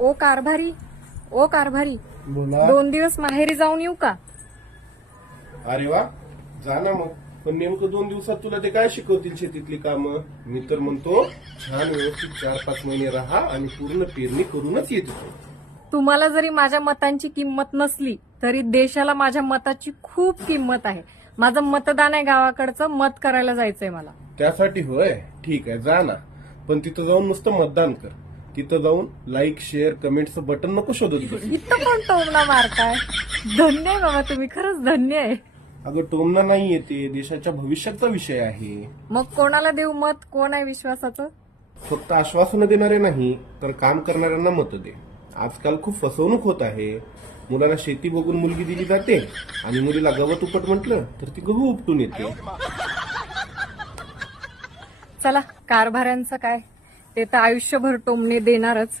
ओ कारभारी, ओ कारभारी, बोला. 2 दिवस माहेरी जाऊन येऊ का? अरे वा, जा ना मग. पण नेमकं 2 दिवसात तुला ते काय शिकवतील शेतीतली कामं? मी तर म्हणतो छान व्यवस्थित 4-5 महिने राहा आणि पूर्ण पेरणी करूनच येतो. तुम्हाला जरी माझ्या मतांची किंमत नसली तरी देशाला माझ्या मताची खूप किंमत आहे. माझं मतदान आहे गावाकडचं, मत करायला जायचंय मला. त्यासाठी होय, ठीक आहे, जा ना. पण तिथं जाऊन नुसतं मतदान कर. तिथं जाऊन लाईक, शेअर, कमेंटचं बटन नको शोधत बसू. इथं पण टोमणा मारताय. धन्य आहे बाबा, तुम्ही खरंच धन्य आहे. अगं टोमणं नाही येते, देशाच्या भविष्याचा विषय आहे. मग कोणाला देऊ मत? कोण आहे विश्वासाचं? फक्त आश्वासनं देणारे नाही तर काम करणाऱ्यांना मत दे. आजकाल खूप फसवणूक होत आहे. मुलाला शेती बघून मुलगी दिली जाते आणि मुलीला गवत उपट म्हटलं तर ती गहू उपटून येते. चला, कारभाऱ्यांचं काय, ते तर आयुष्यभर टोमणे देणारच.